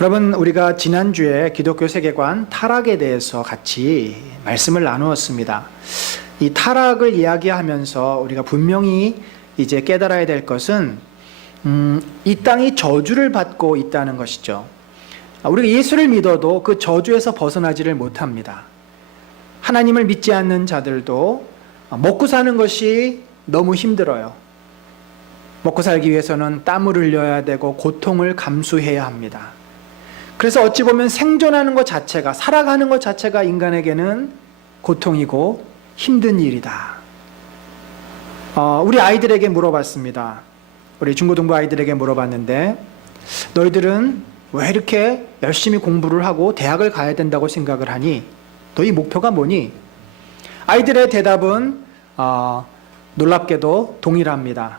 여러분, 우리가 지난주에 기독교 세계관 타락에 대해서 같이 말씀을 나누었습니다. 이 타락을 이야기하면서 우리가 분명히 이제 깨달아야 될 것은 이 땅이 저주를 받고 있다는 것이죠. 우리가 예수를 믿어도 그 저주에서 벗어나지를 못합니다. 하나님을 믿지 않는 자들도 먹고 사는 것이 너무 힘들어요. 먹고 살기 위해서는 땀을 흘려야 되고 고통을 감수해야 합니다. 그래서 어찌 보면 생존하는 것 자체가, 살아가는 것 자체가 인간에게는 고통이고 힘든 일이다. 우리 아이들에게 물어봤습니다. 우리 중고등부 아이들에게 물어봤는데, 너희들은 왜 이렇게 열심히 공부를 하고 대학을 가야 된다고 생각을 하니? 너희 목표가 뭐니? 아이들의 대답은 놀랍게도 동일합니다.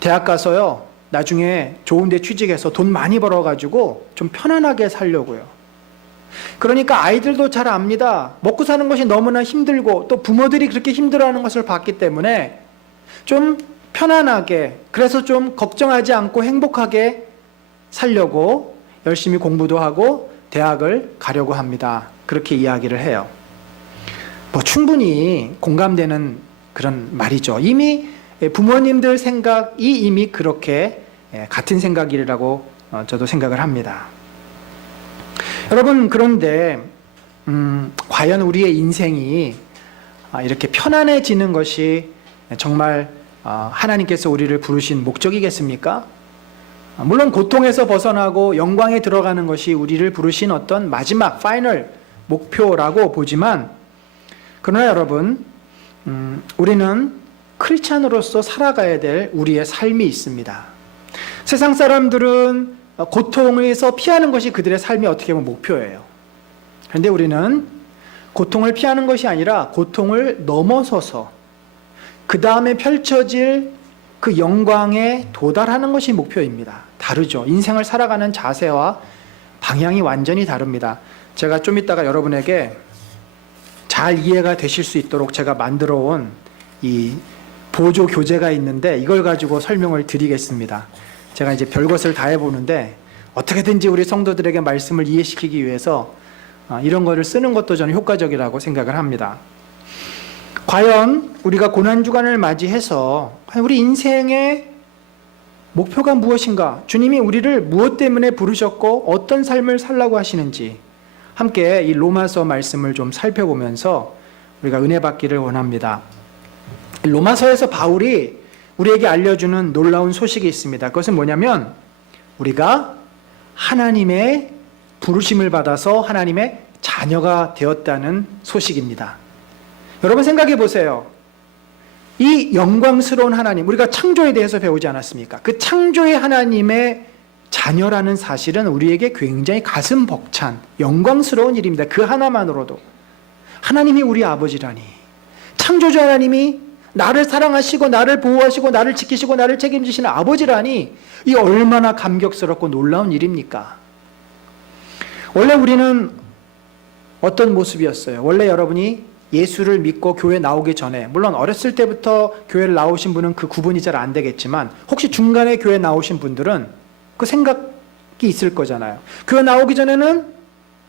대학 가서요, 나중에 좋은 데 취직해서 돈 많이 벌어가지고 좀 편안하게 살려고요. 그러니까 아이들도 잘 압니다. 먹고 사는 것이 너무나 힘들고 또 부모들이 그렇게 힘들어하는 것을 봤기 때문에 좀 편안하게, 그래서 좀 걱정하지 않고 행복하게 살려고 열심히 공부도 하고 대학을 가려고 합니다. 그렇게 이야기를 해요. 충분히 공감되는 그런 말이죠. 이미 부모님들 생각이 이미 그렇게 같은 생각이라고 저도 생각을 합니다. 여러분, 그런데 과연 우리의 인생이 이렇게 편안해지는 것이 정말 하나님께서 우리를 부르신 목적이겠습니까? 물론 고통에서 벗어나고 영광에 들어가는 것이 우리를 부르신 어떤 마지막 파이널 목표라고 보지만, 그러나 여러분, 우리는 크리스찬으로서 살아가야 될 우리의 삶이 있습니다. 세상 사람들은 고통에서 피하는 것이 그들의 삶이 어떻게 보면 목표예요. 그런데 우리는 고통을 피하는 것이 아니라 고통을 넘어서서 그 다음에 펼쳐질 그 영광에 도달하는 것이 목표입니다. 다르죠. 인생을 살아가는 자세와 방향이 완전히 다릅니다. 제가 좀 이따가 여러분에게 잘 이해가 되실 수 있도록 제가 만들어 온 이 보조 교재가 있는데 이걸 가지고 설명을 드리겠습니다. 제가 이제 별것을 다 해보는데 어떻게든지 우리 성도들에게 말씀을 이해시키기 위해서 이런 거를 쓰는 것도 저는 효과적이라고 생각을 합니다. 과연 우리가 고난주간을 맞이해서 우리 인생의 목표가 무엇인가? 주님이 우리를 무엇 때문에 부르셨고 어떤 삶을 살라고 하시는지 함께 이 로마서 말씀을 좀 살펴보면서 우리가 은혜 받기를 원합니다. 로마서에서 바울이 우리에게 알려주는 놀라운 소식이 있습니다. 그것은 뭐냐면 우리가 하나님의 부르심을 받아서 하나님의 자녀가 되었다는 소식입니다. 여러분 생각해 보세요. 이 영광스러운 하나님, 우리가 창조에 대해서 배우지 않았습니까? 그 창조의 하나님의 자녀라는 사실은 우리에게 굉장히 가슴 벅찬 영광스러운 일입니다. 그 하나만으로도. 하나님이 우리 아버지라니, 창조주 하나님이 나를 사랑하시고 나를 보호하시고 나를 지키시고 나를 책임지시는 아버지라니, 이 얼마나 감격스럽고 놀라운 일입니까? 원래 우리는 어떤 모습이었어요? 원래 여러분이 예수를 믿고 교회 나오기 전에, 물론 어렸을 때부터 교회를 나오신 분은 그 구분이 잘 안 되겠지만 혹시 중간에 교회 나오신 분들은 그 생각이 있을 거잖아요. 교회 나오기 전에는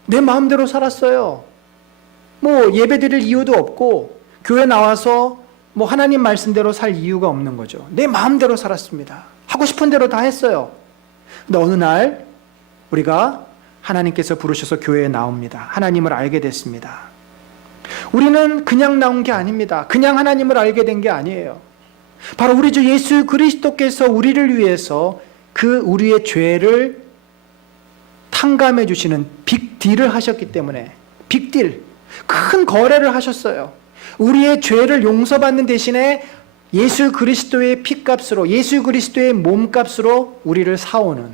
내 마음대로 살았어요. 예배 드릴 이유도 없고 교회 나와서 하나님 말씀대로 살 이유가 없는 거죠. 내 마음대로 살았습니다. 하고 싶은 대로 다 했어요. 근데 어느 날 우리가 하나님께서 부르셔서 교회에 나옵니다. 하나님을 알게 됐습니다. 우리는 그냥 나온 게 아닙니다. 그냥 하나님을 알게 된 게 아니에요. 바로 우리 주 예수 그리스도께서 우리를 위해서 그 우리의 죄를 탕감해 주시는 빅딜을 하셨기 때문에, 빅딜, 큰 거래를 하셨어요. 우리의 죄를 용서받는 대신에 예수 그리스도의 피값으로, 예수 그리스도의 몸값으로 우리를 사오는,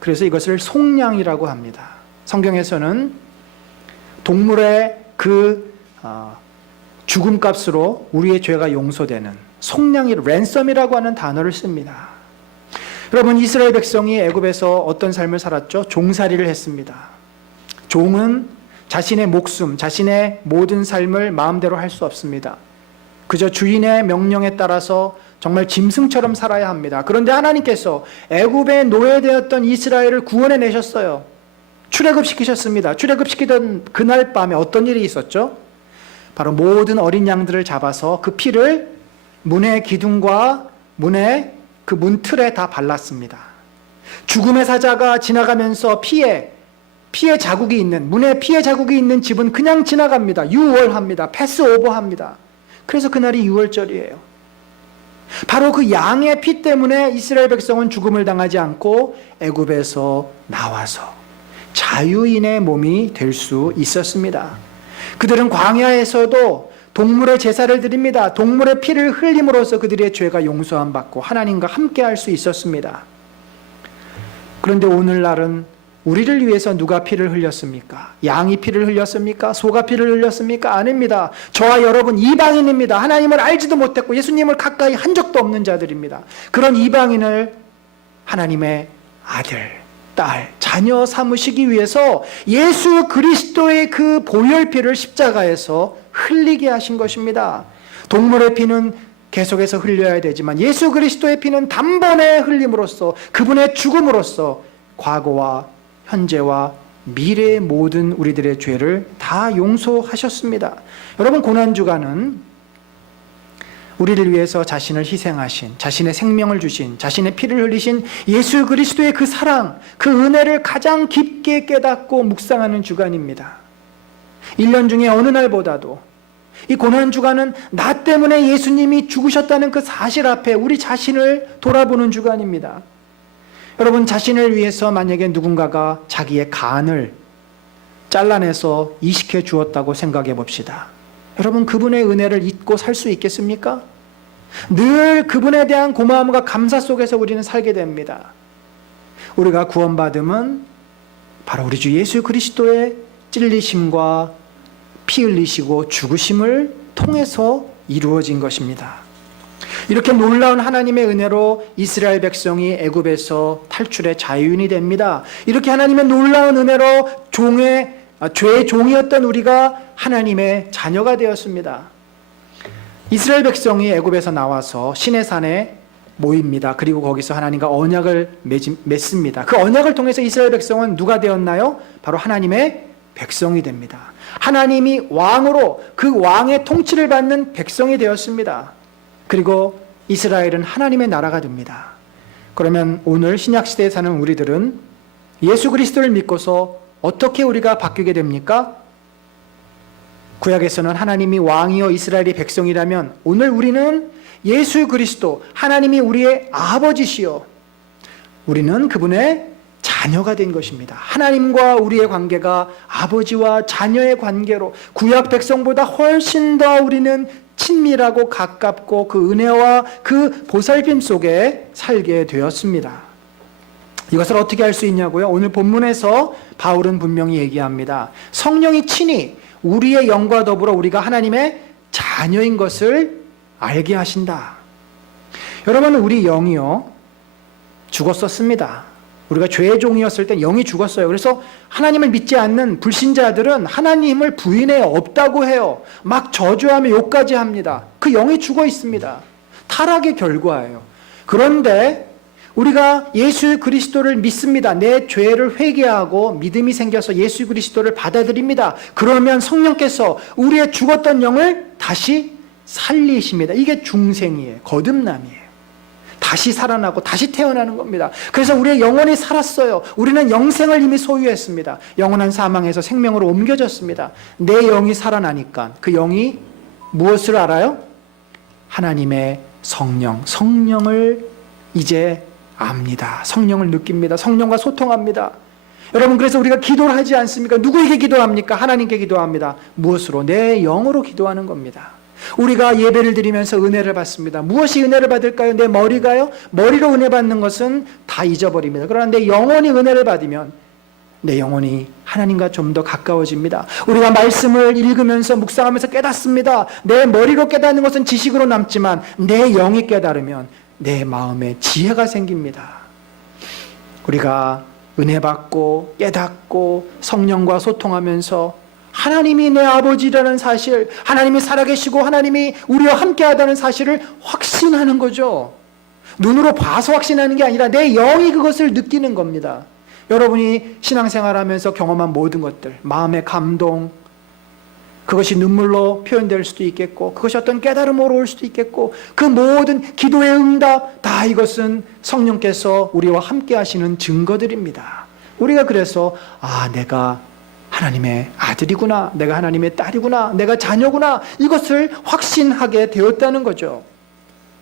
그래서 이것을 속량이라고 합니다. 성경에서는 동물의 그 죽음값으로 우리의 죄가 용서되는 속량이, 랜섬이라고 하는 단어를 씁니다. 여러분, 이스라엘 백성이 애굽에서 어떤 삶을 살았죠? 종살이를 했습니다. 종은 자신의 목숨, 자신의 모든 삶을 마음대로 할 수 없습니다. 그저 주인의 명령에 따라서 정말 짐승처럼 살아야 합니다. 그런데 하나님께서 애굽에 노예되었던 이스라엘을 구원해 내셨어요. 출애굽시키셨습니다. 출애굽시키던 그날 밤에 어떤 일이 있었죠? 바로 모든 어린 양들을 잡아서 그 피를 문의 기둥과 문의 그 문틀에 다 발랐습니다. 죽음의 사자가 지나가면서 피에 자국이 있는, 문에 피의 자국이 있는 집은 그냥 지나갑니다. 유월합니다. 패스오버합니다. 그래서 그날이 유월절이에요. 바로 그 양의 피 때문에 이스라엘 백성은 죽음을 당하지 않고 애굽에서 나와서 자유인의 몸이 될 수 있었습니다. 그들은 광야에서도 동물의 제사를 드립니다. 동물의 피를 흘림으로써 그들의 죄가 용서함 받고 하나님과 함께 할 수 있었습니다. 그런데 오늘날은 우리를 위해서 누가 피를 흘렸습니까? 양이 피를 흘렸습니까? 소가 피를 흘렸습니까? 아닙니다. 저와 여러분 이방인입니다. 하나님을 알지도 못했고 예수님을 가까이 한 적도 없는 자들입니다. 그런 이방인을 하나님의 아들, 딸, 자녀 삼으시기 위해서 예수 그리스도의 그 보혈피를 십자가에서 흘리게 하신 것입니다. 동물의 피는 계속해서 흘려야 되지만 예수 그리스도의 피는 단번에 흘림으로써 그분의 죽음으로써 과거와 현재와 미래의 모든 우리들의 죄를 다 용서하셨습니다. 여러분, 고난주간은 우리를 위해서 자신을 희생하신, 자신의 생명을 주신, 자신의 피를 흘리신 예수 그리스도의 그 사랑, 그 은혜를 가장 깊게 깨닫고 묵상하는 주간입니다. 1년 중에 어느 날보다도 이 고난주간은 나 때문에 예수님이 죽으셨다는 그 사실 앞에 우리 자신을 돌아보는 주간입니다. 여러분, 자신을 위해서 만약에 누군가가 자기의 간을 잘라내서 이식해 주었다고 생각해 봅시다. 여러분, 그분의 은혜를 잊고 살 수 있겠습니까? 늘 그분에 대한 고마움과 감사 속에서 우리는 살게 됩니다. 우리가 구원받음은 바로 우리 주 예수 그리스도의 찔리심과 피 흘리시고 죽으심을 통해서 이루어진 것입니다. 이렇게 놀라운 하나님의 은혜로 이스라엘 백성이 애굽에서 탈출해 자유인이 됩니다. 이렇게 하나님의 놀라운 은혜로 죄의 종이었던 우리가 하나님의 자녀가 되었습니다. 이스라엘 백성이 애굽에서 나와서 시내산에 모입니다. 그리고 거기서 하나님과 언약을 맺습니다. 그 언약을 통해서 이스라엘 백성은 누가 되었나요? 바로 하나님의 백성이 됩니다. 하나님이 왕으로 그 왕의 통치를 받는 백성이 되었습니다. 그리고 이스라엘은 하나님의 나라가 됩니다. 그러면 오늘 신약시대에 사는 우리들은 예수 그리스도를 믿고서 어떻게 우리가 바뀌게 됩니까? 구약에서는 하나님이 왕이요 이스라엘이 백성이라면 오늘 우리는 예수 그리스도, 하나님이 우리의 아버지시요, 우리는 그분의 자녀가 된 것입니다. 하나님과 우리의 관계가 아버지와 자녀의 관계로 구약 백성보다 훨씬 더 우리는 친밀하고 가깝고 그 은혜와 그 보살핌 속에 살게 되었습니다. 이것을 어떻게 할 수 있냐고요? 오늘 본문에서 바울은 분명히 얘기합니다. 성령이 친히 우리의 영과 더불어 우리가 하나님의 자녀인 것을 알게 하신다. 여러분, 우리 영이요 죽었었습니다. 우리가 죄의 종이었을 때 영이 죽었어요. 그래서 하나님을 믿지 않는 불신자들은 하나님을 부인해 없다고 해요. 막 저주하며 욕까지 합니다. 그 영이 죽어 있습니다. 타락의 결과예요. 그런데 우리가 예수 그리스도를 믿습니다. 내 죄를 회개하고 믿음이 생겨서 예수 그리스도를 받아들입니다. 그러면 성령께서 우리의 죽었던 영을 다시 살리십니다. 이게 중생이에요. 거듭남이에요. 다시 살아나고 다시 태어나는 겁니다. 그래서 우리의 영혼이 살았어요. 우리는 영생을 이미 소유했습니다. 영원한 사망에서 생명으로 옮겨졌습니다. 내 영이 살아나니까 그 영이 무엇을 알아요? 하나님의 성령을 이제 압니다. 성령을 느낍니다. 성령과 소통합니다. 여러분, 그래서 우리가 기도를 하지 않습니까? 누구에게 기도합니까? 하나님께 기도합니다. 무엇으로? 내 영으로 기도하는 겁니다. 우리가 예배를 드리면서 은혜를 받습니다. 무엇이 은혜를 받을까요? 내 머리가요? 머리로 은혜 받는 것은 다 잊어버립니다. 그러나 내 영혼이 은혜를 받으면 내 영혼이 하나님과 좀 더 가까워집니다. 우리가 말씀을 읽으면서 묵상하면서 깨닫습니다. 내 머리로 깨닫는 것은 지식으로 남지만 내 영이 깨달으면 내 마음에 지혜가 생깁니다. 우리가 은혜 받고 깨닫고 성령과 소통하면서 하나님이 내 아버지라는 사실, 하나님이 살아계시고 하나님이 우리와 함께하다는 사실을 확신하는 거죠. 눈으로 봐서 확신하는 게 아니라 내 영이 그것을 느끼는 겁니다. 여러분이 신앙생활하면서 경험한 모든 것들, 마음의 감동, 그것이 눈물로 표현될 수도 있겠고, 그것이 어떤 깨달음으로 올 수도 있겠고, 그 모든 기도의 응답, 다 이것은 성령께서 우리와 함께 하시는 증거들입니다. 우리가 그래서 내가 하나님의 아들이구나, 내가 하나님의 딸이구나, 내가 자녀구나, 이것을 확신하게 되었다는 거죠.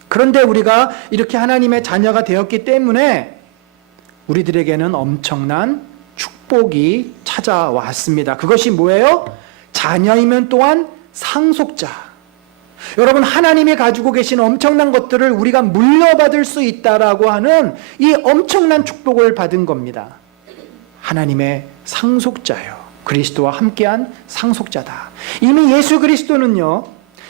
그런데 우리가 이렇게 하나님의 자녀가 되었기 때문에 우리들에게는 엄청난 축복이 찾아왔습니다. 그것이 뭐예요? 자녀이면 또한 상속자. 여러분, 하나님이 가지고 계신 엄청난 것들을 우리가 물려받을 수 있다라고 하는 이 엄청난 축복을 받은 겁니다. 하나님의 상속자요. 그리스도와 함께한 상속자다. 이미 예수 그리스도는요,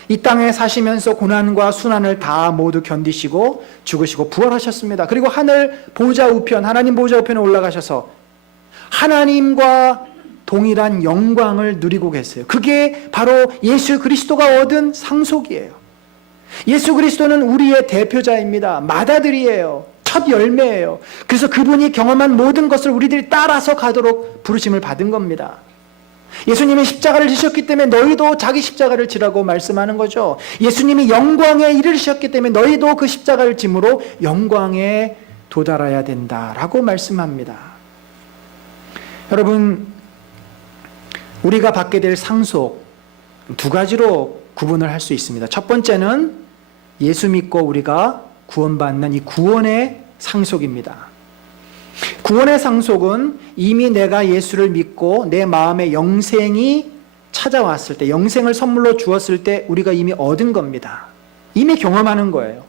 이 땅에 사시면서 고난과 순환을 다 모두 견디시고 죽으시고 부활하셨습니다. 그리고 하늘 보좌 우편, 하나님 보좌 우편에 올라가셔서 하나님과 동일한 영광을 누리고 계세요. 그게 바로 예수 그리스도가 얻은 상속이에요. 예수 그리스도는 우리의 대표자입니다. 맏아들이에요. 첫 열매예요. 그래서 그분이 경험한 모든 것을 우리들이 따라서 가도록 부르심을 받은 겁니다. 예수님이 십자가를 지셨기 때문에 너희도 자기 십자가를 지라고 말씀하는 거죠. 예수님이 영광에 이르셨기 때문에 너희도 그 십자가를 짐으로 영광에 도달해야 된다라고 말씀합니다. 여러분, 우리가 받게 될 상속 두 가지로 구분을 할 수 있습니다. 첫 번째는 예수 믿고 우리가 구원받는 이 구원의 상속입니다. 구원의 상속은 이미 내가 예수를 믿고 내 마음에 영생이 찾아왔을 때, 영생을 선물로 주었을 때 우리가 이미 얻은 겁니다. 이미 경험하는 거예요.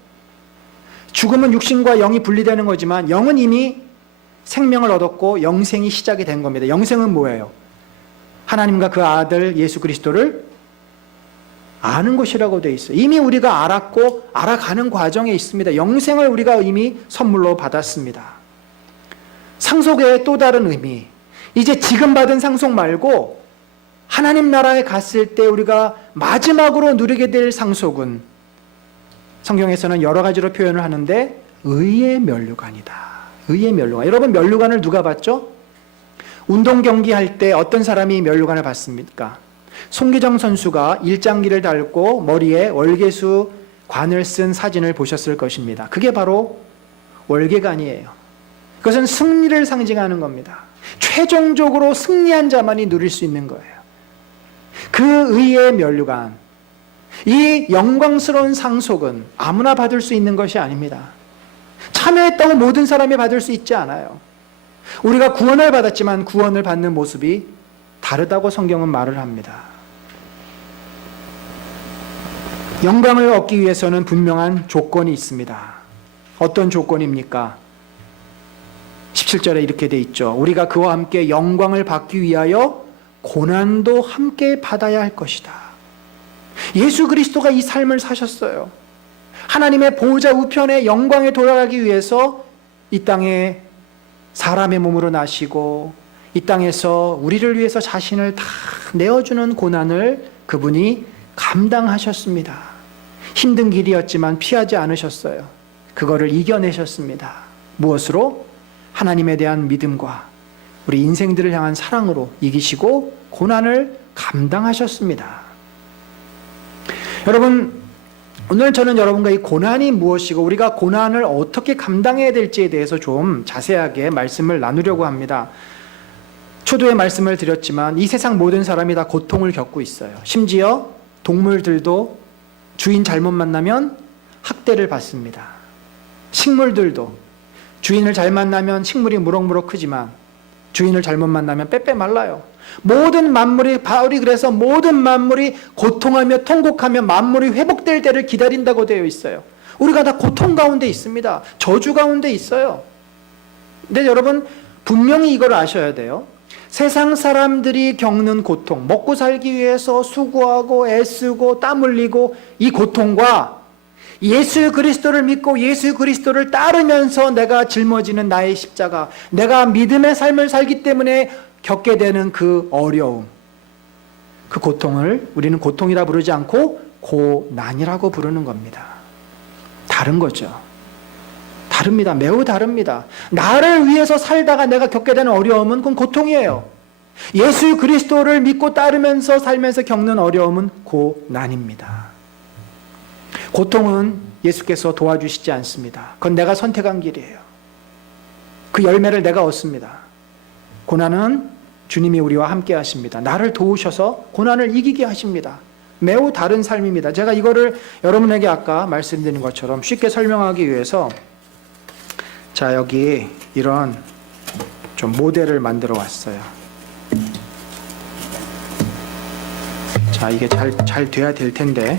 죽음은 육신과 영이 분리되는 거지만 영은 이미 생명을 얻었고 영생이 시작이 된 겁니다. 영생은 뭐예요? 하나님과 그 아들 예수 그리스도를 아는 것이라고 되어 있어요. 이미 우리가 알았고 알아가는 과정에 있습니다. 영생을 우리가 이미 선물로 받았습니다. 상속의 또 다른 의미, 이제 지금 받은 상속 말고 하나님 나라에 갔을 때 우리가 마지막으로 누리게 될 상속은 성경에서는 여러 가지로 표현을 하는데 의의 면류관이다. 의의 면류관. 여러분, 면류관을 누가 받죠? 운동 경기할 때 어떤 사람이 면류관을 받습니까? 송기정 선수가 일장기를 달고 머리에 월계수 관을 쓴 사진을 보셨을 것입니다. 그게 바로 월계관이에요. 그것은 승리를 상징하는 겁니다. 최종적으로 승리한 자만이 누릴 수 있는 거예요. 그 의의 면류관, 이 영광스러운 상속은 아무나 받을 수 있는 것이 아닙니다. 참여했다고 모든 사람이 받을 수 있지 않아요. 우리가 구원을 받았지만 구원을 받는 모습이 다르다고 성경은 말을 합니다. 영광을 얻기 위해서는 분명한 조건이 있습니다. 어떤 조건입니까? 17절에 이렇게 돼 있죠. 우리가 그와 함께 영광을 받기 위하여 고난도 함께 받아야 할 것이다. 예수 그리스도가 이 삶을 사셨어요. 하나님의 보호자 우편에 영광에 돌아가기 위해서 이 땅에 사람의 몸으로 나시고 이 땅에서 우리를 위해서 자신을 다 내어주는 고난을 그분이 감당하셨습니다. 힘든 길이었지만 피하지 않으셨어요. 그거를 이겨내셨습니다. 무엇으로? 하나님에 대한 믿음과 우리 인생들을 향한 사랑으로 이기시고 고난을 감당하셨습니다. 여러분, 오늘 저는 여러분과 이 고난이 무엇이고 우리가 고난을 어떻게 감당해야 될지에 대해서 좀 자세하게 말씀을 나누려고 합니다. 초도의 말씀을 드렸지만 이 세상 모든 사람이 다 고통을 겪고 있어요. 심지어 동물들도 주인 잘못 만나면 학대를 받습니다. 식물들도 주인을 잘 만나면 식물이 무럭무럭 크지만 주인을 잘못 만나면 빼빼 말라요. 모든 만물이, 바울이 그래서 모든 만물이 고통하며 통곡하며 만물이 회복될 때를 기다린다고 되어 있어요. 우리가 다 고통 가운데 있습니다. 저주 가운데 있어요. 근데 여러분, 분명히 이걸 아셔야 돼요. 세상 사람들이 겪는 고통, 먹고 살기 위해서 수고하고 애쓰고 땀 흘리고 이 고통과 예수 그리스도를 믿고 예수 그리스도를 따르면서 내가 짊어지는 나의 십자가, 내가 믿음의 삶을 살기 때문에 겪게 되는 그 어려움, 그 고통을 우리는 고통이라 부르지 않고 고난이라고 부르는 겁니다. 다른 거죠. 다릅니다. 매우 다릅니다. 나를 위해서 살다가 내가 겪게 되는 어려움은 그건 고통이에요. 예수 그리스도를 믿고 따르면서 살면서 겪는 어려움은 고난입니다. 고통은 예수께서 도와주시지 않습니다. 그건 내가 선택한 길이에요. 그 열매를 내가 얻습니다. 고난은 주님이 우리와 함께 하십니다. 나를 도우셔서 고난을 이기게 하십니다. 매우 다른 삶입니다. 제가 이거를 여러분에게 아까 말씀드린 것처럼 쉽게 설명하기 위해서 자, 여기 이런 좀 모델을 만들어 왔어요. 자, 이게 잘 돼야 될 텐데.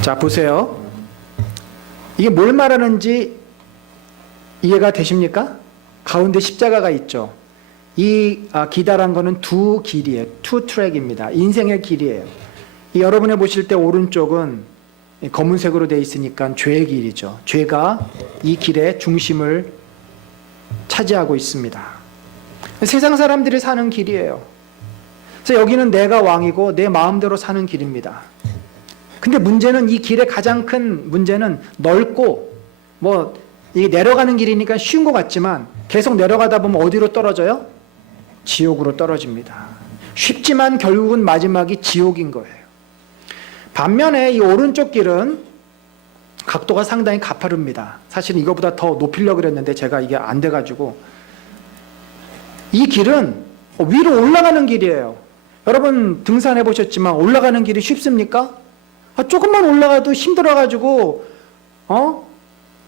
자, 보세요. 이게 뭘 말하는지 이해가 되십니까? 가운데 십자가가 있죠. 이 기다란 거는 두 길이에요. 투 트랙입니다. 인생의 길이에요. 여러분이 보실 때 오른쪽은 검은색으로 되어 있으니까 죄의 길이죠. 죄가 이 길의 중심을 차지하고 있습니다. 세상 사람들이 사는 길이에요. 그래서 여기는 내가 왕이고 내 마음대로 사는 길입니다. 근데 문제는 이 길의 가장 큰 문제는 넓고 이게 내려가는 길이니까 쉬운 것 같지만 계속 내려가다 보면 어디로 떨어져요? 지옥으로 떨어집니다. 쉽지만 결국은 마지막이 지옥인 거예요. 반면에 이 오른쪽 길은 각도가 상당히 가파릅니다. 사실은 이거보다 더 높이려고 그랬는데 제가 이게 안 돼가지고 이 길은 위로 올라가는 길이에요. 여러분 등산해 보셨지만 올라가는 길이 쉽습니까? 조금만 올라가도 힘들어가지고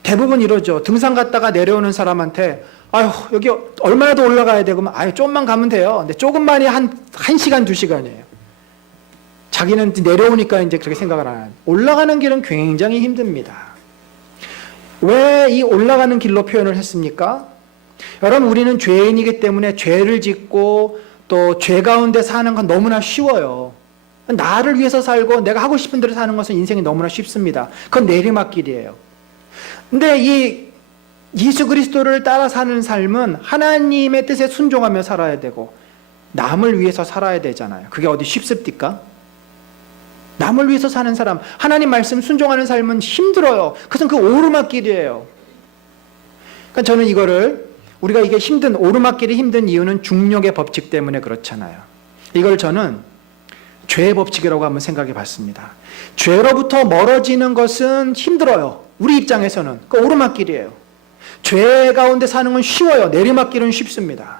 대부분 이러죠. 등산 갔다가 내려오는 사람한테 아유 여기 얼마나 더 올라가야 되고 아유 조금만 가면 돼요. 근데 조금만이 한 시간 2시간이에요. 자기는 내려오니까 이제 그렇게 생각을 안 하는. 올라가는 길은 굉장히 힘듭니다. 왜 이 올라가는 길로 표현을 했습니까? 여러분 우리는 죄인이기 때문에 죄를 짓고 또 죄 가운데 사는 건 너무나 쉬워요. 나를 위해서 살고 내가 하고 싶은 대로 사는 것은 인생이 너무나 쉽습니다. 그건 내리막길이에요. 근데 이 예수 그리스도를 따라 사는 삶은 하나님의 뜻에 순종하며 살아야 되고 남을 위해서 살아야 되잖아요. 그게 어디 쉽습니까? 남을 위해서 사는 사람, 하나님 말씀 순종하는 삶은 힘들어요. 그것은 그 오르막길이에요. 그러니까 저는 이거를 우리가 이게 오르막길이 힘든 이유는 중력의 법칙 때문에 그렇잖아요. 이걸 저는 죄의 법칙이라고 한번 생각해 봤습니다. 죄로부터 멀어지는 것은 힘들어요. 우리 입장에서는. 그 오르막길이에요. 죄 가운데 사는 건 쉬워요. 내리막길은 쉽습니다.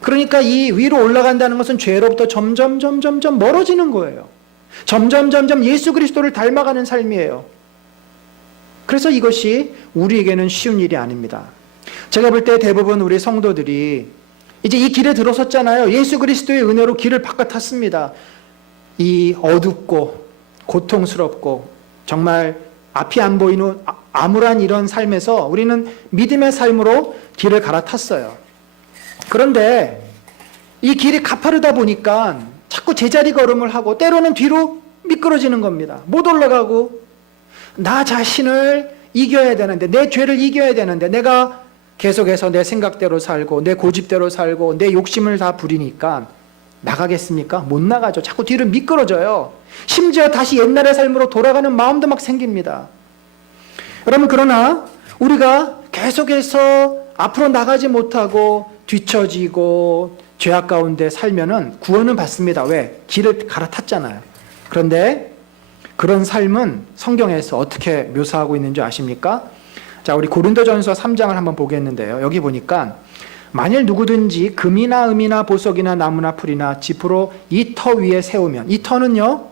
그러니까 이 위로 올라간다는 것은 죄로부터 점점 멀어지는 거예요. 점점 예수 그리스도를 닮아가는 삶이에요. 그래서 이것이 우리에게는 쉬운 일이 아닙니다. 제가 볼 때 대부분 우리 성도들이 이제 이 길에 들어섰잖아요. 예수 그리스도의 은혜로 길을 바꿔탔습니다. 이 어둡고 고통스럽고 정말 앞이 안 보이는 암울한 이런 삶에서 우리는 믿음의 삶으로 길을 갈아탔어요. 그런데 이 길이 가파르다 보니까 자꾸 제자리 걸음을 하고 때로는 뒤로 미끄러지는 겁니다. 못 올라가고 나 자신을 이겨야 되는데 내 죄를 이겨야 되는데 내가 계속해서 내 생각대로 살고 내 고집대로 살고 내 욕심을 다 부리니까 나가겠습니까? 못 나가죠. 자꾸 뒤로 미끄러져요. 심지어 다시 옛날의 삶으로 돌아가는 마음도 막 생깁니다. 여러분 그러나 우리가 계속해서 앞으로 나가지 못하고 뒤처지고 죄악 가운데 살면은 구원은 받습니다. 왜? 길을 갈아탔잖아요. 그런데 그런 삶은 성경에서 어떻게 묘사하고 있는지 아십니까? 자, 우리 고린도전서 3장을 한번 보겠는데요. 여기 보니까 만일 누구든지 금이나 음이나 보석이나 나무나 풀이나 지푸로 이 터 위에 세우면, 이 터는요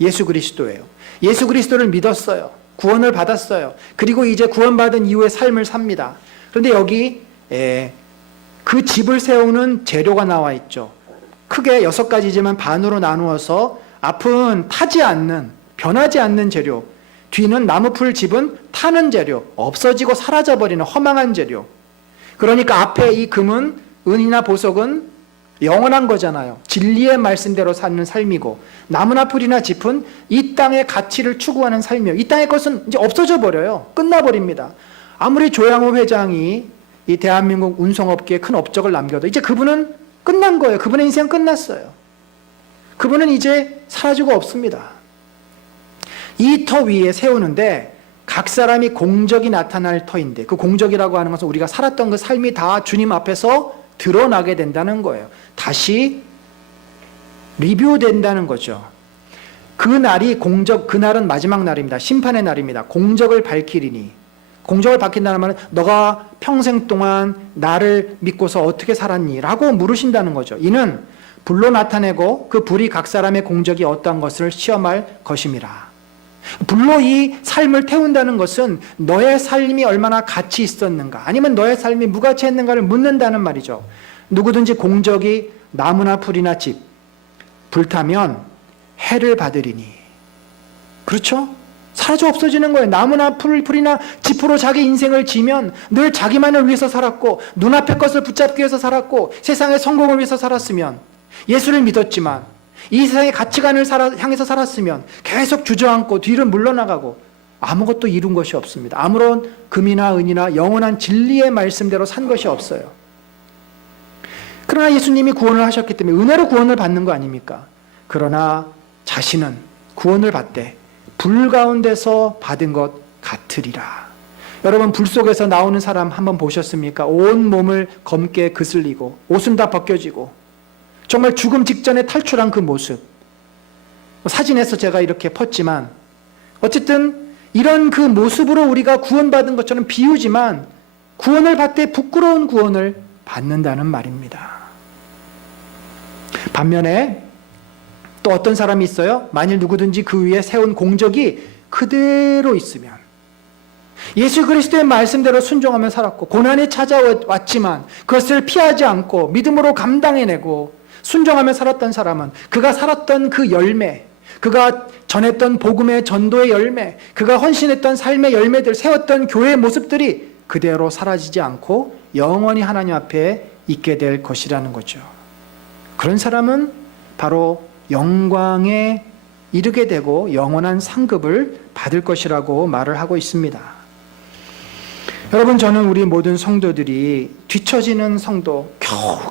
예수 그리스도예요. 예수 그리스도를 믿었어요. 구원을 받았어요. 그리고 이제 구원받은 이후의 삶을 삽니다. 그런데 여기 그 집을 세우는 재료가 나와 있죠. 크게 6가지지만 반으로 나누어서 앞은 타지 않는, 변하지 않는 재료, 뒤는 나무풀 집은 타는 재료, 없어지고 사라져버리는 허망한 재료. 그러니까 앞에 이 금은, 은이나 보석은 영원한 거잖아요. 진리의 말씀대로 사는 삶이고, 나무나 풀이나 짚은 이 땅의 가치를 추구하는 삶이에요. 이 땅의 것은 이제 없어져 버려요. 끝나버립니다. 아무리 조양호 회장이 이 대한민국 운송업계에 큰 업적을 남겨도 이제 그분은 끝난 거예요. 그분의 인생은 끝났어요. 그분은 이제 사라지고 없습니다. 이 터 위에 세우는데 각 사람이 공적이 나타날 터인데, 그 공적이라고 하는 것은 우리가 살았던 그 삶이 다 주님 앞에서 드러나게 된다는 거예요. 다시 리뷰된다는 거죠. 그날이 그날은 마지막 날입니다. 심판의 날입니다. 공적을 밝히리니. 공적을 밝힌다는 말은 너가 평생 동안 나를 믿고서 어떻게 살았니? 라고 물으신다는 거죠. 이는 불로 나타내고 그 불이 각 사람의 공적이 어떠한 것을 시험할 것임이라. 불로 이 삶을 태운다는 것은 너의 삶이 얼마나 가치 있었는가, 아니면 너의 삶이 무가치했는가를 묻는다는 말이죠. 누구든지 공적이 나무나 풀이나 집, 불타면 해를 받으리니. 그렇죠? 사라져 없어지는 거예요. 나무나 풀이나 집으로 자기 인생을 지면 늘 자기만을 위해서 살았고, 눈앞의 것을 붙잡기 위해서 살았고, 세상의 성공을 위해서 살았으면, 예수를 믿었지만 이 세상의 가치관을 향해서 살았으면 계속 주저앉고 뒤를 물러나가고 아무것도 이룬 것이 없습니다. 아무런 금이나 은이나 영원한 진리의 말씀대로 산 것이 없어요. 그러나 예수님이 구원을 하셨기 때문에 은혜로 구원을 받는 거 아닙니까? 그러나 자신은 구원을 받되 불 가운데서 받은 것 같으리라. 여러분, 불 속에서 나오는 사람 한번 보셨습니까? 온 몸을 검게 그슬리고 옷은 다 벗겨지고 정말 죽음 직전에 탈출한 그 모습, 사진에서 제가 이렇게 펐지만 어쨌든 이런 그 모습으로 우리가 구원받은 것처럼 비우지만 구원을 받되 부끄러운 구원을 받는다는 말입니다. 반면에 또 어떤 사람이 있어요? 만일 누구든지 그 위에 세운 공적이 그대로 있으면, 예수 그리스도의 말씀대로 순종하며 살았고 고난이 찾아왔지만 그것을 피하지 않고 믿음으로 감당해내고 순종하며 살았던 사람은 그가 살았던 그 열매, 그가 전했던 복음의 전도의 열매, 그가 헌신했던 삶의 열매들, 세웠던 교회의 모습들이 그대로 사라지지 않고 영원히 하나님 앞에 있게 될 것이라는 거죠. 그런 사람은 바로 영광에 이르게 되고 영원한 상급을 받을 것이라고 말을 하고 있습니다. 여러분, 저는 우리 모든 성도들이 뒤처지는 성도,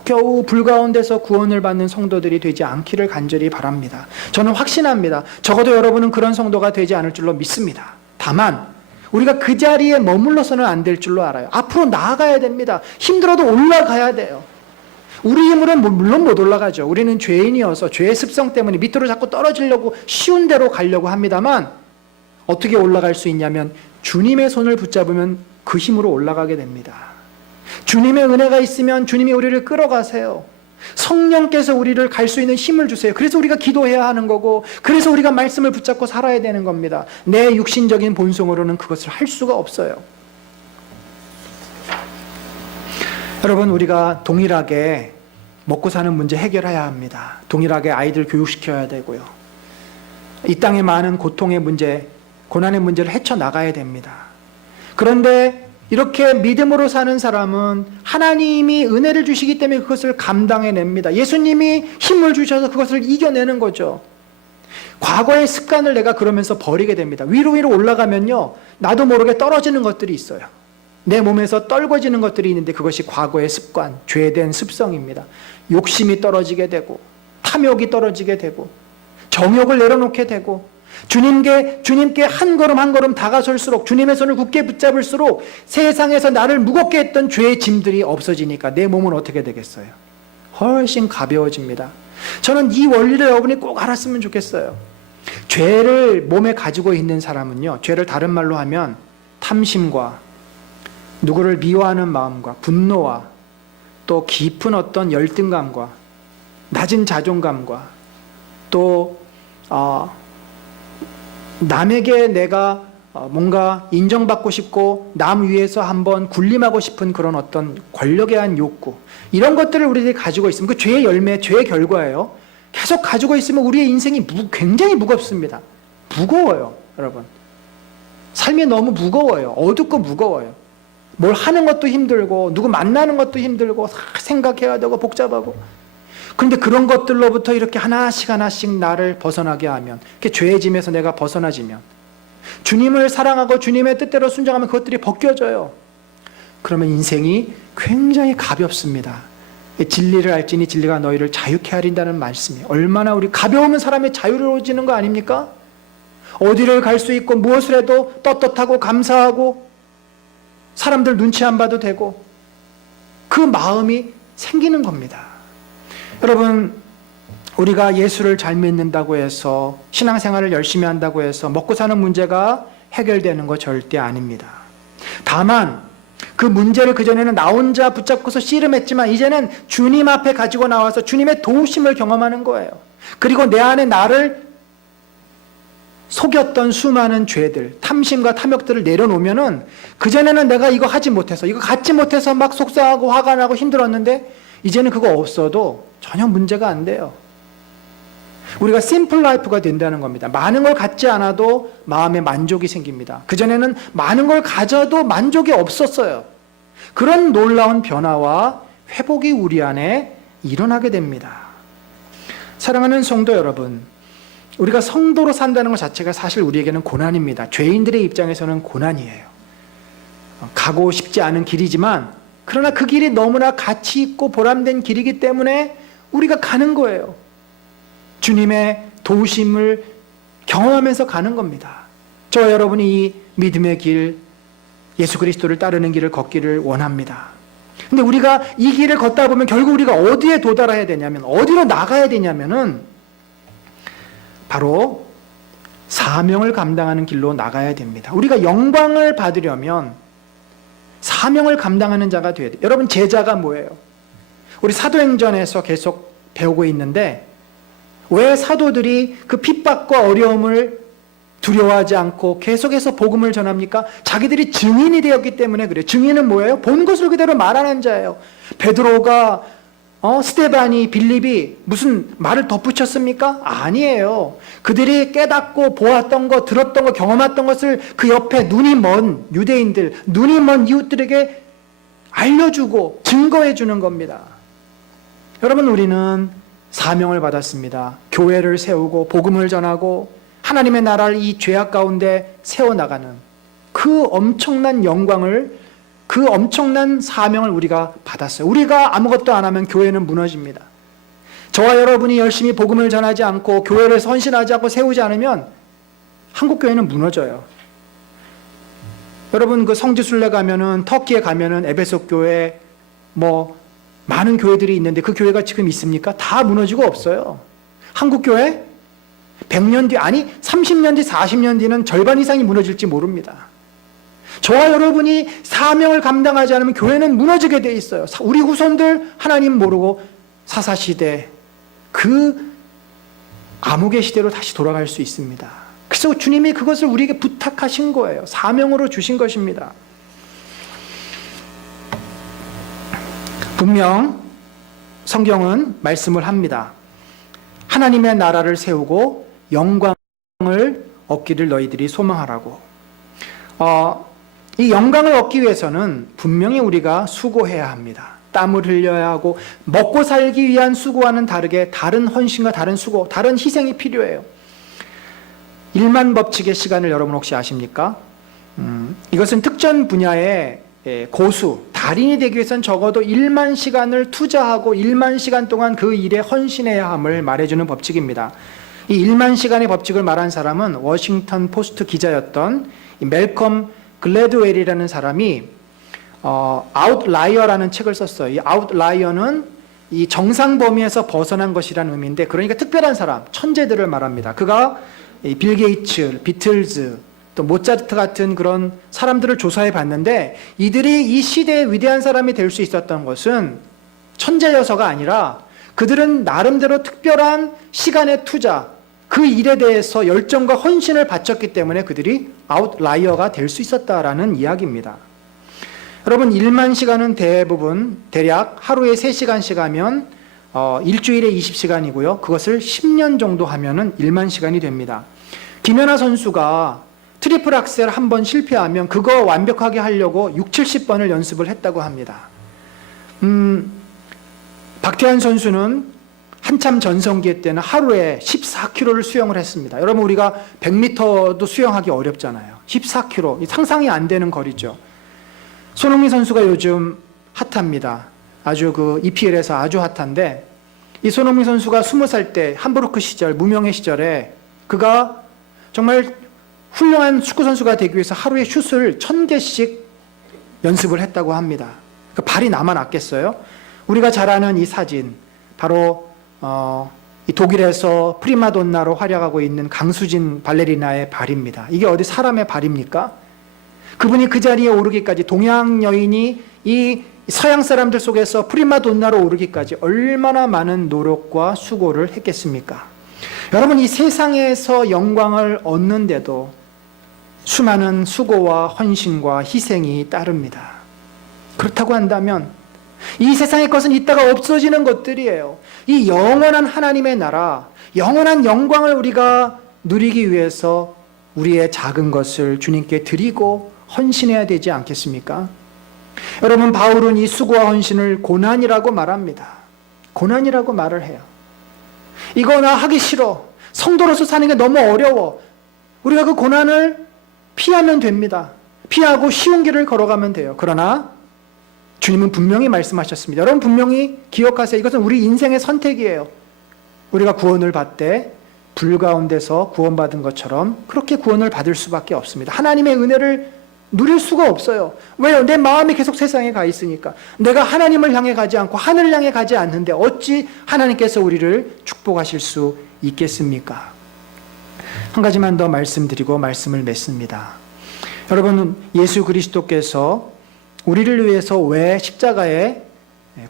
겨우 불 가운데서 구원을 받는 성도들이 되지 않기를 간절히 바랍니다. 저는 확신합니다. 적어도 여러분은 그런 성도가 되지 않을 줄로 믿습니다. 다만 우리가 그 자리에 머물러서는 안 될 줄로 알아요. 앞으로 나아가야 됩니다. 힘들어도 올라가야 돼요. 우리 힘으로는 물론 못 올라가죠. 우리는 죄인이어서 죄의 습성 때문에 밑으로 자꾸 떨어지려고 쉬운 대로 가려고 합니다만, 어떻게 올라갈 수 있냐면 주님의 손을 붙잡으면 그 힘으로 올라가게 됩니다. 주님의 은혜가 있으면 주님이 우리를 끌어가세요. 성령께서 우리를 갈 수 있는 힘을 주세요. 그래서 우리가 기도해야 하는 거고, 그래서 우리가 말씀을 붙잡고 살아야 되는 겁니다. 내 육신적인 본성으로는 그것을 할 수가 없어요. 여러분, 우리가 동일하게 먹고 사는 문제 해결해야 합니다. 동일하게 아이들 교육시켜야 되고요. 이 땅의 많은 고통의 문제, 고난의 문제를 헤쳐나가야 됩니다. 그런데 이렇게 믿음으로 사는 사람은 하나님이 은혜를 주시기 때문에 그것을 감당해냅니다. 예수님이 힘을 주셔서 그것을 이겨내는 거죠. 과거의 습관을 내가 그러면서 버리게 됩니다. 위로 올라가면요, 나도 모르게 떨어지는 것들이 있어요. 내 몸에서 떨궈지는 것들이 있는데 그것이 과거의 습관, 죄된 습성입니다. 욕심이 떨어지게 되고, 탐욕이 떨어지게 되고, 정욕을 내려놓게 되고, 주님께 한 걸음 한 걸음 다가설수록, 주님의 손을 굳게 붙잡을수록 세상에서 나를 무겁게 했던 죄의 짐들이 없어지니까 내 몸은 어떻게 되겠어요? 훨씬 가벼워집니다. 저는 이 원리를 여러분이 꼭 알았으면 좋겠어요. 죄를 몸에 가지고 있는 사람은요, 죄를 다른 말로 하면 탐심과 누구를 미워하는 마음과 분노와 또 깊은 어떤 열등감과 낮은 자존감과 또 남에게 내가 뭔가 인정받고 싶고 남 위에서 한번 군림하고 싶은 그런 어떤 권력에 대한 욕구, 이런 것들을 우리들이 가지고 있으면 그 죄의 열매, 죄의 결과예요. 계속 가지고 있으면 우리의 인생이 굉장히 무겁습니다. 무거워요, 여러분. 삶이 너무 무거워요. 어둡고 무거워요. 뭘 하는 것도 힘들고 누구 만나는 것도 힘들고 생각해야 되고 복잡하고. 그런데 그런 것들로부터 이렇게 하나씩 나를 벗어나게 하면, 이렇게 죄의 짐에서 내가 벗어나지면, 주님을 사랑하고 주님의 뜻대로 순종하면 그것들이 벗겨져요. 그러면 인생이 굉장히 가볍습니다. 진리를 알지니 진리가 너희를 자유케 하린다는 말씀이 얼마나 우리 가벼우면 사람이 자유로워지는 거 아닙니까? 어디를 갈 수 있고 무엇을 해도 떳떳하고 감사하고 사람들 눈치 안 봐도 되고 그 마음이 생기는 겁니다. 여러분, 우리가 예수를 잘 믿는다고 해서 신앙생활을 열심히 한다고 해서 먹고 사는 문제가 해결되는 거 절대 아닙니다. 다만 그 문제를 그전에는 나 혼자 붙잡고서 씨름했지만 이제는 주님 앞에 가지고 나와서 주님의 도우심을 경험하는 거예요. 그리고 내 안에 나를 속였던 수많은 죄들, 탐심과 탐욕들을 내려놓으면은 그전에는 내가 이거 하지 못해서 이거 갖지 못해서 막 속상하고 화가 나고 힘들었는데 이제는 그거 없어도 전혀 문제가 안 돼요. 우리가 심플 라이프가 된다는 겁니다. 많은 걸 갖지 않아도 마음에 만족이 생깁니다. 그전에는 많은 걸 가져도 만족이 없었어요. 그런 놀라운 변화와 회복이 우리 안에 일어나게 됩니다. 사랑하는 성도 여러분, 우리가 성도로 산다는 것 자체가 사실 우리에게는 고난입니다. 죄인들의 입장에서는 고난이에요. 가고 싶지 않은 길이지만 그러나 그 길이 너무나 가치 있고 보람된 길이기 때문에 우리가 가는 거예요. 주님의 도우심을 경험하면서 가는 겁니다. 저와 여러분이 이 믿음의 길, 예수 그리스도를 따르는 길을 걷기를 원합니다. 근데 우리가 이 길을 걷다 보면 결국 우리가 어디에 도달해야 되냐면, 어디로 나가야 되냐면은 바로 사명을 감당하는 길로 나가야 됩니다. 우리가 영광을 받으려면 사명을 감당하는 자가 돼야 돼요. 여러분, 제자가 뭐예요? 우리 사도행전에서 계속 배우고 있는데 왜 사도들이 그 핍박과 어려움을 두려워하지 않고 계속해서 복음을 전합니까? 자기들이 증인이 되었기 때문에 그래요. 증인은 뭐예요? 본 것을 그대로 말하는 자예요. 베드로가 스데반이, 빌립이 무슨 말을 덧붙였습니까? 아니에요. 그들이 깨닫고 보았던 것, 들었던 것, 경험했던 것을 그 옆에 눈이 먼 유대인들, 눈이 먼 이웃들에게 알려주고 증거해 주는 겁니다. 여러분, 우리는 사명을 받았습니다. 교회를 세우고 복음을 전하고 하나님의 나라를 이 죄악 가운데 세워나가는 그 엄청난 영광을, 그 엄청난 사명을 우리가 받았어요. 우리가 아무것도 안 하면 교회는 무너집니다. 저와 여러분이 열심히 복음을 전하지 않고 교회를 선신하지 않고 세우지 않으면 한국 교회는 무너져요. 여러분, 그 성지순례 가면은, 터키에 가면은 에베소 교회 많은 교회들이 있는데 그 교회가 지금 있습니까? 다 무너지고 없어요. 한국 교회 100년 뒤, 아니 30년 뒤, 40년 뒤는 절반 이상이 무너질지 모릅니다. 저와 여러분이 사명을 감당하지 않으면 교회는 무너지게 돼 있어요. 우리 후손들 하나님 모르고 사사시대, 그 암흑의 시대로 다시 돌아갈 수 있습니다. 그래서 주님이 그것을 우리에게 부탁하신 거예요. 사명으로 주신 것입니다. 분명 성경은 말씀을 합니다. 하나님의 나라를 세우고 영광을 얻기를 너희들이 소망하라고. 이 영광을 얻기 위해서는 분명히 우리가 수고해야 합니다. 땀을 흘려야 하고 먹고 살기 위한 수고와는 다르게 다른 헌신과 다른 수고, 다른 희생이 필요해요. 1만 법칙의 시간을 여러분 혹시 아십니까? 이것은 특정 분야의 고수, 달인이 되기 위해서는 적어도 1만 시간을 투자하고 1만 시간 동안 그 일에 헌신해야 함을 말해주는 법칙입니다. 이 1만 시간의 법칙을 말한 사람은 워싱턴 포스트 기자였던 멜컴 글래드웰이라는 사람이 아웃라이어라는 책을 썼어요. 이 아웃라이어는 이 정상 범위에서 벗어난 것이라는 의미인데, 그러니까 특별한 사람, 천재들을 말합니다. 그가 빌 게이츠, 비틀즈, 또 모차르트 같은 그런 사람들을 조사해 봤는데 이들이 이 시대의 위대한 사람이 될 수 있었던 것은 천재여서가 아니라 그들은 나름대로 특별한 시간의 투자, 그 일에 대해서 열정과 헌신을 바쳤기 때문에 그들이 아웃라이어가 될 수 있었다라는 이야기입니다. 여러분, 1만 시간은 대략 하루에 3시간씩 하면 일주일에 20시간이고요. 그것을 10년 정도 하면은 1만 시간이 됩니다. 김연아 선수가 트리플 악셀 한 번 실패하면 그거 완벽하게 하려고 60-70번을 연습을 했다고 합니다. 박태환 선수는 한참 전성기 때는 하루에 14km를 수영을 했습니다. 여러분, 우리가 100m도 수영하기 어렵잖아요. 14km, 상상이 안 되는 거리죠. 손흥민 선수가 요즘 핫합니다. 아주 그 EPL에서 아주 핫한데, 이 손흥민 선수가 20살 때 함부르크 시절, 무명의 시절에 그가 정말 훌륭한 축구 선수가 되기 위해서 하루에 슛을 1000개씩 연습을 했다고 합니다. 그 발이 남아났겠어요? 우리가 잘 아는 이 사진, 바로 이 독일에서 프리마돈나로 활약하고 있는 강수진 발레리나의 발입니다. 이게 어디 사람의 발입니까? 그분이 그 자리에 오르기까지, 동양 여인이 이 서양 사람들 속에서 프리마돈나로 오르기까지 얼마나 많은 노력과 수고를 했겠습니까? 여러분, 이 세상에서 영광을 얻는데도 수많은 수고와 헌신과 희생이 따릅니다. 그렇다고 한다면 이 세상의 것은 이따가 없어지는 것들이에요. 이 영원한 하나님의 나라, 영원한 영광을 우리가 누리기 위해서 우리의 작은 것을 주님께 드리고 헌신해야 되지 않겠습니까? 여러분, 바울은 이 수고와 헌신을 고난이라고 말합니다. 고난이라고 말을 해요. 이거 나 하기 싫어. 성도로서 사는 게 너무 어려워. 우리가 그 고난을 피하면 됩니다. 피하고 쉬운 길을 걸어가면 돼요. 그러나 주님은 분명히 말씀하셨습니다. 여러분 분명히 기억하세요. 이것은 우리 인생의 선택이에요. 우리가 구원을 받되 불 가운데서 구원받은 것처럼 그렇게 구원을 받을 수밖에 없습니다. 하나님의 은혜를 누릴 수가 없어요. 왜요? 내 마음이 계속 세상에 가 있으니까. 내가 하나님을 향해 가지 않고 하늘을 향해 가지 않는데 어찌 하나님께서 우리를 축복하실 수 있겠습니까? 한 가지만 더 말씀드리고 말씀을 맺습니다. 여러분, 예수 그리스도께서 우리를 위해서 왜 십자가에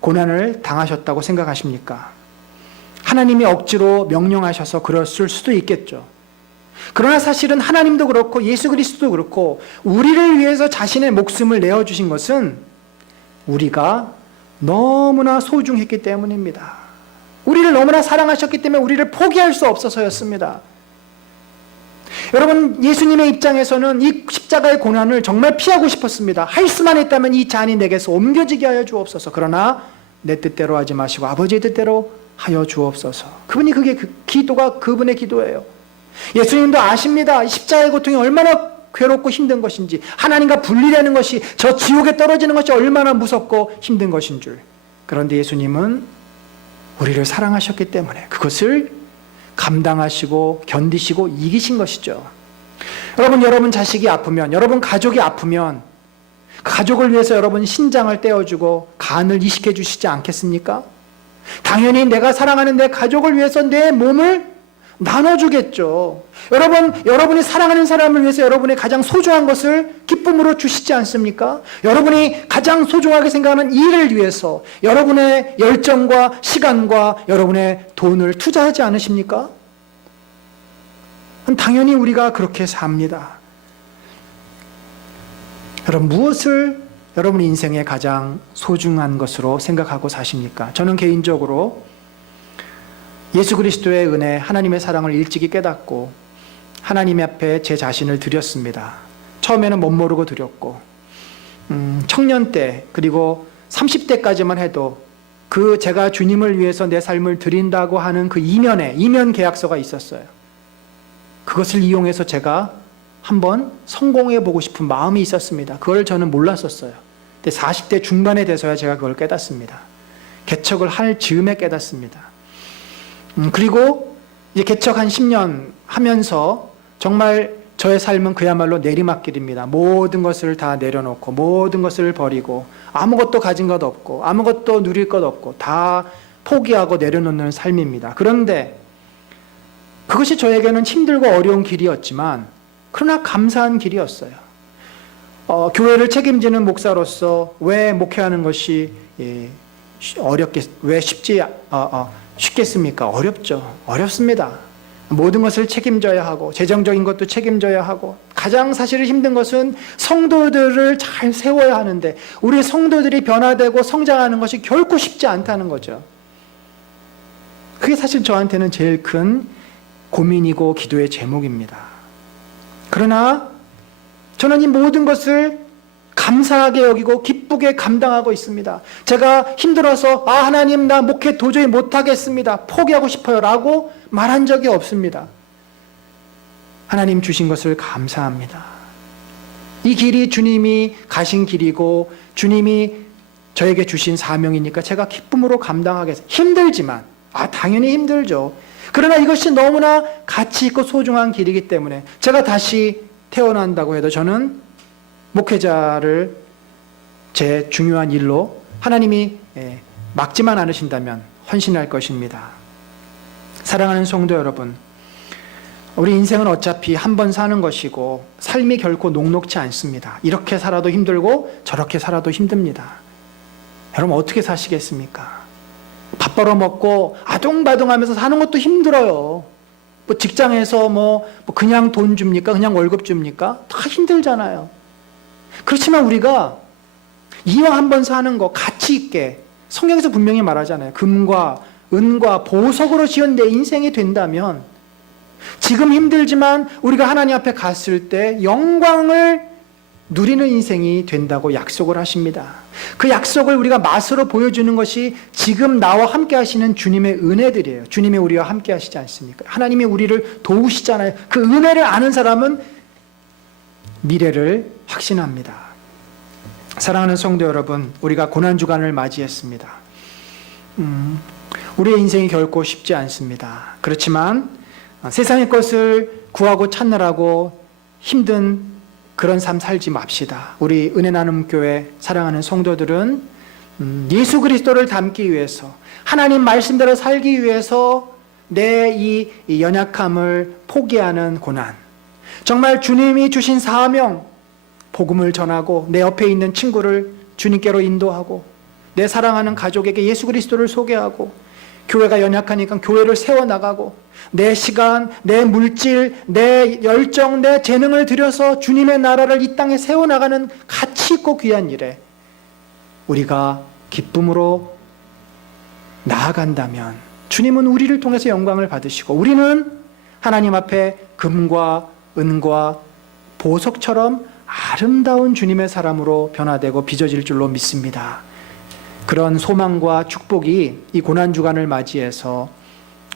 고난을 당하셨다고 생각하십니까? 하나님이 억지로 명령하셔서 그랬을 수도 있겠죠. 그러나 사실은 하나님도 그렇고 예수 그리스도도 그렇고 우리를 위해서 자신의 목숨을 내어주신 것은 우리가 너무나 소중했기 때문입니다. 우리를 너무나 사랑하셨기 때문에 우리를 포기할 수 없어서였습니다. 여러분, 예수님의 입장에서는 이 십자가의 고난을 정말 피하고 싶었습니다. 할 수만 있다면 이 잔이 내게서 옮겨지게 하여 주옵소서. 그러나 내 뜻대로 하지 마시고 아버지의 뜻대로 하여 주옵소서. 그게 기도가 그분의 기도예요. 예수님도 아십니다. 십자가의 고통이 얼마나 괴롭고 힘든 것인지, 하나님과 분리되는 것이, 저 지옥에 떨어지는 것이 얼마나 무섭고 힘든 것인 줄. 그런데 예수님은 우리를 사랑하셨기 때문에 그것을 감당하시고 견디시고 이기신 것이죠. 여러분 자식이 아프면, 여러분 가족이 아프면 가족을 위해서 여러분 신장을 떼어주고 간을 이식해 주시지 않겠습니까? 당연히 내가 사랑하는 내 가족을 위해서 내 몸을 나눠주겠죠. 여러분이 사랑하는 사람을 위해서 여러분의 가장 소중한 것을 기쁨으로 주시지 않습니까? 여러분이 가장 소중하게 생각하는 일을 위해서 여러분의 열정과 시간과 여러분의 돈을 투자하지 않으십니까? 당연히 우리가 그렇게 삽니다. 여러분, 무엇을 여러분 인생의 가장 소중한 것으로 생각하고 사십니까? 저는 개인적으로 예수 그리스도의 은혜, 하나님의 사랑을 일찍이 깨닫고 하나님 앞에 제 자신을 드렸습니다. 처음에는 못 모르고 드렸고 청년 때 그리고 30대까지만 해도 제가 주님을 위해서 내 삶을 드린다고 하는 그 이면 계약서가 있었어요. 그것을 이용해서 제가 한번 성공해 보고 싶은 마음이 있었습니다. 그걸 저는 몰랐었어요. 근데 40대 중반에 돼서야 제가 그걸 깨닫습니다. 개척을 할 즈음에 깨닫습니다. 그리고 이제 개척 한 10년 하면서 정말 저의 삶은 그야말로 내리막길입니다. 모든 것을 다 내려놓고 모든 것을 버리고 아무것도 가진 것 없고 아무것도 누릴 것 없고 다 포기하고 내려놓는 삶입니다. 그런데 그것이 저에게는 힘들고 어려운 길이었지만 그러나 감사한 길이었어요. 교회를 책임지는 목사로서 왜 목회하는 것이 왜 쉽겠습니까? 어렵죠. 어렵습니다. 모든 것을 책임져야 하고 재정적인 것도 책임져야 하고 가장 사실 힘든 것은 성도들을 잘 세워야 하는데 우리 성도들이 변화되고 성장하는 것이 결코 쉽지 않다는 거죠. 그게 사실 저한테는 제일 큰 고민이고 기도의 제목입니다. 그러나 저는 이 모든 것을 감사하게 여기고 기쁘게 감당하고 있습니다. 제가 힘들어서 하나님 나 목회 도저히 못하겠습니다. 포기하고 싶어요 라고 말한 적이 없습니다. 하나님 주신 것을 감사합니다. 이 길이 주님이 가신 길이고 주님이 저에게 주신 사명이니까 제가 기쁨으로 감당하겠습니다. 힘들지만, 당연히 힘들죠. 그러나 이것이 너무나 가치 있고 소중한 길이기 때문에 제가 다시 태어난다고 해도 저는 목회자를 제 중요한 일로 하나님이 막지만 않으신다면 헌신할 것입니다. 사랑하는 성도 여러분, 우리 인생은 어차피 한 번 사는 것이고 삶이 결코 녹록지 않습니다. 이렇게 살아도 힘들고 저렇게 살아도 힘듭니다. 여러분 어떻게 사시겠습니까? 밥 벌어먹고 아둥바둥하면서 사는 것도 힘들어요. 뭐 직장에서 뭐 그냥 돈 줍니까? 그냥 월급 줍니까? 다 힘들잖아요. 그렇지만 우리가 이왕 한 번 사는 거 가치 있게, 성경에서 분명히 말하잖아요. 금과 은과 보석으로 지은 내 인생이 된다면 지금 힘들지만 우리가 하나님 앞에 갔을 때 영광을 누리는 인생이 된다고 약속을 하십니다. 그 약속을 우리가 맛으로 보여주는 것이 지금 나와 함께 하시는 주님의 은혜들이에요. 주님이 우리와 함께 하시지 않습니까? 하나님이 우리를 도우시잖아요. 그 은혜를 아는 사람은 미래를 확신합니다. 사랑하는 성도 여러분, 우리가 고난주간을 맞이했습니다. 우리의 인생이 결코 쉽지 않습니다. 그렇지만 세상의 것을 구하고 찾느라고 힘든 그런 삶 살지 맙시다. 우리 은혜나눔교회 사랑하는 성도들은 예수 그리스도를 닮기 위해서, 하나님 말씀대로 살기 위해서 내 이 연약함을 포기하는 고난, 정말 주님이 주신 사명, 복음을 전하고 내 옆에 있는 친구를 주님께로 인도하고 내 사랑하는 가족에게 예수 그리스도를 소개하고, 교회가 연약하니까 교회를 세워나가고, 내 시간, 내 물질, 내 열정, 내 재능을 들여서 주님의 나라를 이 땅에 세워나가는 가치 있고 귀한 일에 우리가 기쁨으로 나아간다면 주님은 우리를 통해서 영광을 받으시고 우리는 하나님 앞에 금과 은과 보석처럼 아름다운 주님의 사람으로 변화되고 빚어질 줄로 믿습니다. 그런 소망과 축복이 이 고난주간을 맞이해서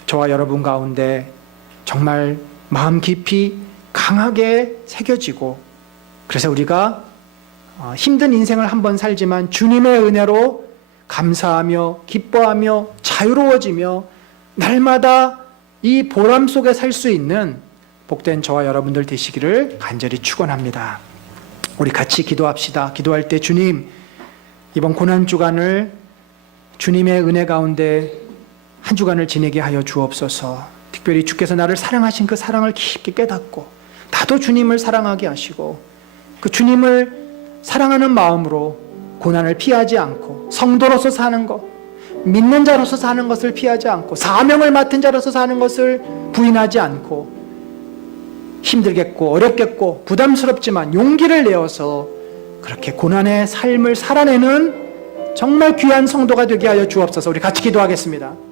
저와 여러분 가운데 정말 마음 깊이 강하게 새겨지고, 그래서 우리가 힘든 인생을 한번 살지만 주님의 은혜로 감사하며 기뻐하며 자유로워지며 날마다 이 보람 속에 살 수 있는 복된 저와 여러분들 되시기를 간절히 축원합니다. 우리 같이 기도합시다. 기도할 때 주님, 이번 고난주간을 주님의 은혜 가운데 한 주간을 지내게 하여 주옵소서. 특별히 주께서 나를 사랑하신 그 사랑을 깊게 깨닫고 나도 주님을 사랑하게 하시고 그 주님을 사랑하는 마음으로 고난을 피하지 않고 성도로서 사는 것, 믿는 자로서 사는 것을 피하지 않고 사명을 맡은 자로서 사는 것을 부인하지 않고 힘들겠고 어렵겠고 부담스럽지만 용기를 내어서 그렇게 고난의 삶을 살아내는 정말 귀한 성도가 되게 하여 주옵소서. 우리 같이 기도하겠습니다.